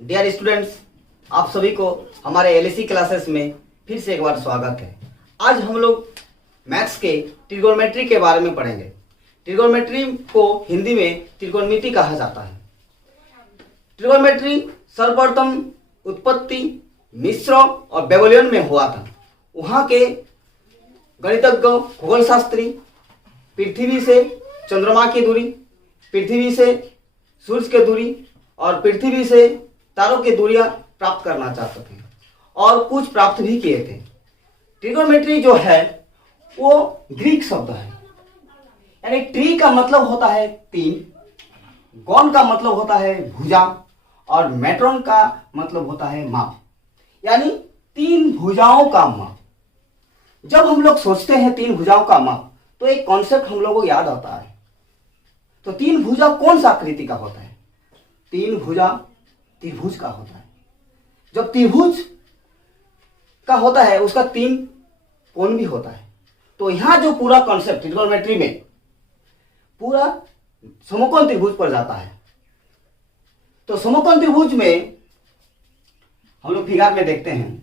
Dear students, आप सभी को हमारे एलएसी क्लासेस में फिर से एक बार स्वागत है। आज हम लोग मैथ्स के ट्रिगोनोमेट्री के बारे में पढ़ेंगे। ट्रिगोनोमेट्री को हिंदी में त्रिकोणमिति कहा जाता है। ट्रिगोनोमेट्री सर्वप्रथम उत्पत्ति मिस्र और बेबीलोन में हुआ था। वहाँ के गणितज्ञ, खगोल शास्त्री पृथ्वी से चंद्रमा की दूरी, पृथ्वी से सूर्य की दूरी और पृथ्वी से तारों की दूरियां प्राप्त करना चाहते थे और कुछ प्राप्त भी किए थे। ट्रिगोनोमेट्री जो है वो ग्रीक शब्द है, यानी ट्री का मतलब होता है तीन, गॉन का मतलब होता है भुजा और मेट्रॉन का मतलब होता है माप, यानी तीन भुजाओं का माप। जब हम लोग सोचते हैं तीन भुजाओं का माप तो एक कॉन्सेप्ट हम लोगों को याद आता है। तो तीन भुजा कौन सा आकृति का होता है? तीन भुजा त्रिभुज का होता है। जब त्रिभुज का होता है उसका तीन कोण भी होता है। तो यहां जो पूरा कॉन्सेप्ट ट्रिगोनोमेट्री में पूरा समकोण त्रिभुज पर जाता है। तो समकोण त्रिभुज में हम लोग फिगर में देखते हैं,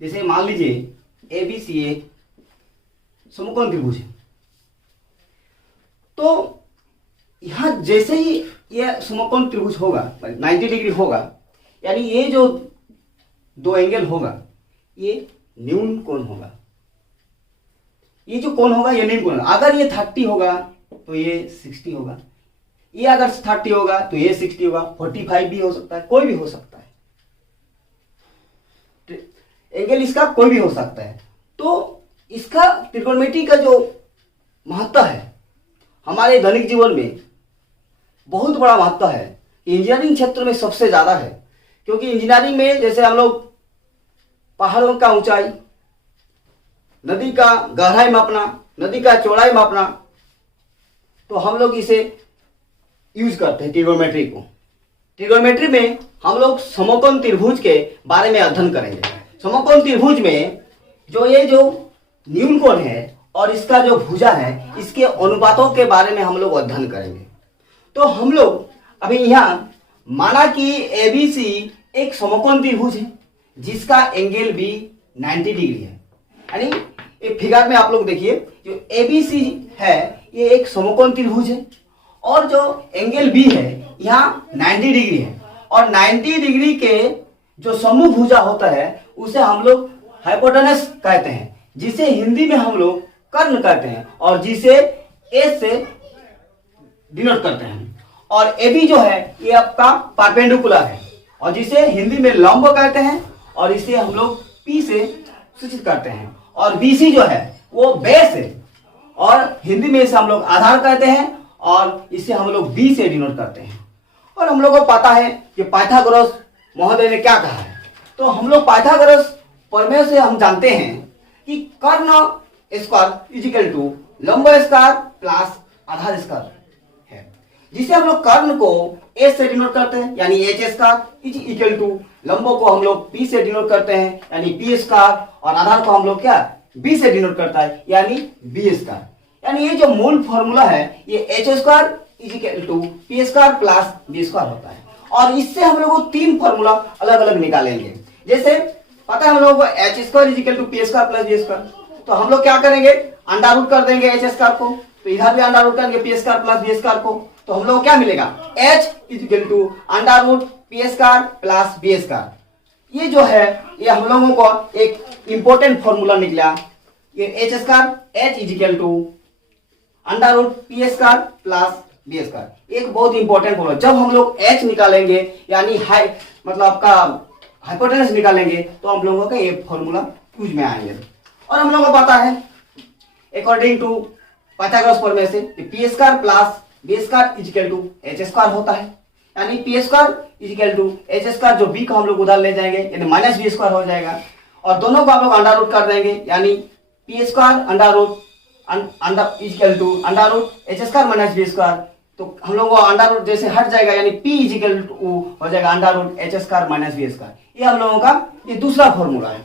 जैसे मान लीजिए एबीसी एक समकोण त्रिभुज है। तो यहां जैसे ही यह समकोण त्रिभुज होगा 90 डिग्री होगा, यानी ये जो दो एंगल होगा ये न्यून कोण होगा। ये जो कोण होगा ये न्यून कोण होगा। अगर ये 30 होगा तो ये 60 होगा, ये अगर 30 होगा तो ये 60 होगा, 45 भी हो सकता है, कोई भी हो सकता है, एंगल इसका कोई भी हो सकता है। तो इसका त्रिकोणमिति का जो महत्व है हमारे दैनिक जीवन में बहुत बड़ा महत्व है। इंजीनियरिंग क्षेत्र में सबसे ज्यादा है, क्योंकि इंजीनियरिंग में जैसे हम लोग पहाड़ों का ऊंचाई, नदी का गहराई मापना, नदी का चौड़ाई मापना, तो हम लोग इसे यूज करते हैं ट्रिगोनोमेट्री को। ट्रिगोनोमेट्री में हम लोग समकोण त्रिभुज के बारे में अध्ययन करेंगे। समकोण त्रिभुज में ये जो न्यून कोण है और इसका जो भुजा है, इसके अनुपातों के बारे में हम लोग अध्ययन करेंगे। तो हम लोग अभी यहाँ माना कि एबीसी एक समकोण त्रिभुज है जिसका एंगल भी 90 डिग्री है। यानी एक फिगर में आप लोग देखिए, जो एबीसी है ये एक समकोण त्रिभुज है और जो एंगल बी है यहाँ 90 डिग्री है। और 90 डिग्री के जो समूह भुजा होता है उसे हम लोग हाइपोटेनस कहते हैं, जिसे हिंदी में हम लोग कर्ण कहते हैं और जिसे एस से डिनोट करते हैं। और एबी जो है ये आपका परपेंडिकुलर है और जिसे हिंदी में लंब कहते हैं और इसे हम लोग पी से सूचित करते हैं। और बीसी जो है वो बेस है और हिंदी में इसे हम लोग आधार कहते हैं और इसे हम लोग बी से डिनोट करते हैं। और हम लोग को पता है कि पाइथागोरस महोदय ने क्या कहा है। तो हम लोग पाइथागोरस प्रमेय से हम जानते हैं कि कर्ण स्क्वायर इजिकल टू लंब स्क्वायर प्लस आधार स्क्वायर है, जिसे हम लोग कर्ण को एस से डिनोट करते हैं यानी एच स्क्वायर इजिकल टू लंबो को हम लोग पी से डिनोट करते हैं यानी पी स्क्वायर और आधार को हम लोग क्या बी से डिनोट करता है यानी बी स्क्वायर। यानी ये जो मूल फॉर्मूला है ये H square is equal to P square plus B square होता है। और इससे हम लोग को तीन फॉर्मूला अलग अलग निकालेंगे। जैसे पता है हम लोग को H square is equal to P square plus B square, तो हम लोग क्या करेंगे अंडर रूट कर देंगे एच स्क्वायर को, तो इधर भी अंडर रूट करेंगे P square plus B square को, तो हम लोग क्या मिलेगा h equal to under root P square plus B square. ये जो है ये हम लोगों को एक इंपॉर्टेंट फॉर्मूला निकला, ये H square h equal to under root P square plus B square, एक बहुत इंपॉर्टेंट फॉर्मूला। जब हम लोग h निकालेंगे यानी हाई मतलब आपका हाइपोटेनस निकालेंगे तो हम लोगों का ये फॉर्मूला यूज में आएंगे। और हम लोगों को पता है अकॉर्डिंग टू पाइथागोरस प्रमेय से P square plus B square is equal to H square होता है, यानी P square is equal to H square, जो बी को हम लोग उधर ले जाएंगे यानी माइनस बी स्क्वायर हो जाएगा और दोनों को हम लोग अंडर रूट कर देंगे यानी P square under root under equal to under root H square minus B square, तो हम लोग को अंडर रूट जैसे हट जाएगा यानी पी इजिकल टू हो जाएगा under root H square minus B square. ये हम लोगों का ये दूसरा फॉर्मूला है।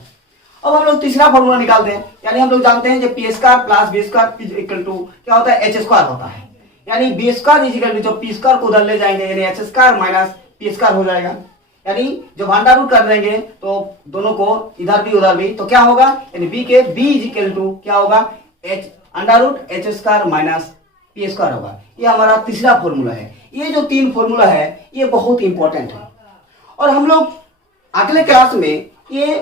अब हम लोग तीसरा फॉर्मूला निकालते हैं, यानी हम लोग जानते हैं कि P square plus B square equal to क्या होता है एच स्क्वायर होता है। यानी बी स्क्वायर इजिकल टू, जब पी स्क्वायर को उधर ले जाएंगे यानी H square minus P square हो जाएगा। यानी जब अंडर रूट कर देंगे तो दोनों को इधर भी उधर भी, तो क्या होगा, यानी बी के बी इजिकल टू क्या होगा, H under root H square minus P square होगा। ये हमारा तीसरा फॉर्मूला है। ये जो 3 फॉर्मूला है ये बहुत इंपॉर्टेंट है और हम लोग अगले क्लास में ये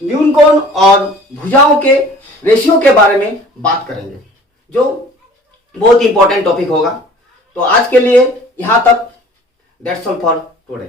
न्यून कोण और भुजाओं के रेशियो के बारे में बात करेंगे, जो बहुत इंपॉर्टेंट टॉपिक होगा। तो आज के लिए यहाँ तक, दैट्स ऑल फॉर टुडे।